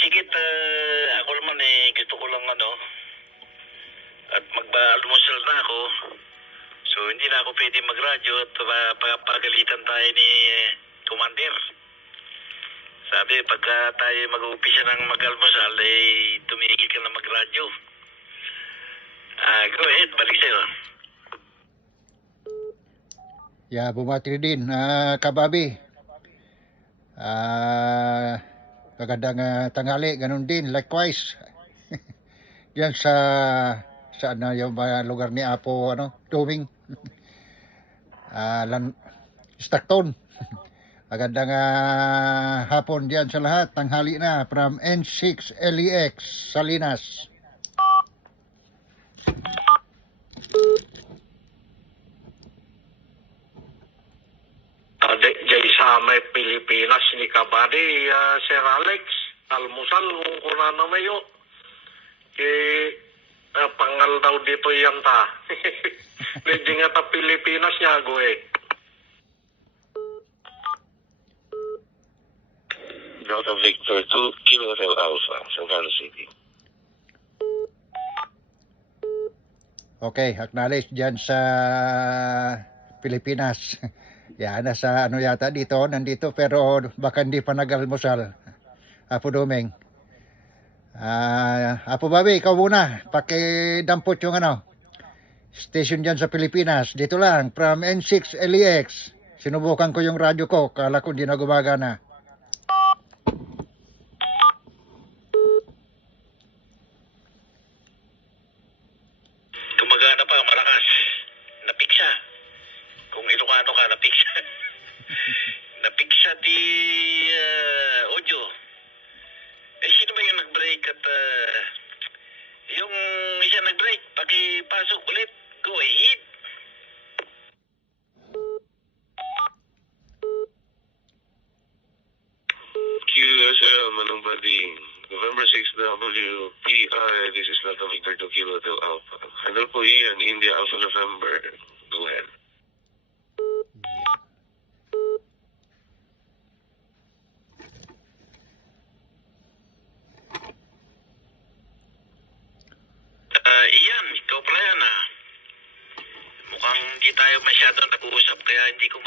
sige, ako naman gusto ko lang at magba-almusal na ako. So, hindi na ako pwede magradyo at pagalitan tayo ni Commander. Sabi, pagka tayo mag-uupisa ng mag-almusal, tumigil ka na magradyo. Go ahead, balik sa'yo. Yeah, bumati din, Kababi. Magandang tanghali, ganun din, likewise. Yan sa yung lugar ni Apo, Tuming. Stockton. Magandang hapon diyan sa lahat. Tanghali na from N6 LEX Salinas. Jay sa may Pilipinas ni Kabady, Sir Alex, almusal ko na mayo. Pangal daw dito yan ta. Medyo nga ta Pilipinas niya gue. Delta Victor 2, Kilo Hotel Alpha, San Carlos City. Okay, acknowledge dyan sa Pilipinas. Yan, nasa yata dito, nandito, pero baka hindi pa nag-almusal. Apo Dumeng. Apo Babi, ikaw muna. Pakidampot yung station dyan sa Pilipinas. Dito lang, from N6 LEX. Sinubukan ko yung radyo ko. Kala ko hindi na gumagana. Gumagana pa, malakas. Napiksa. Kung Ilocano ka, napiksa. Napiksa di audio. Sino ba yung nag-break at yung isa nag-break, pakipasok ulit. Go ahead. QSL, Manong Bading. November 6 WPI, this is Delta Victor 2 Kilo Hotel Alpha. Handle po yan, India Alpha November. Go ahead. Iyan, ikaw pala yan Mukhang hindi tayo masyado nag-uusap kaya hindi ko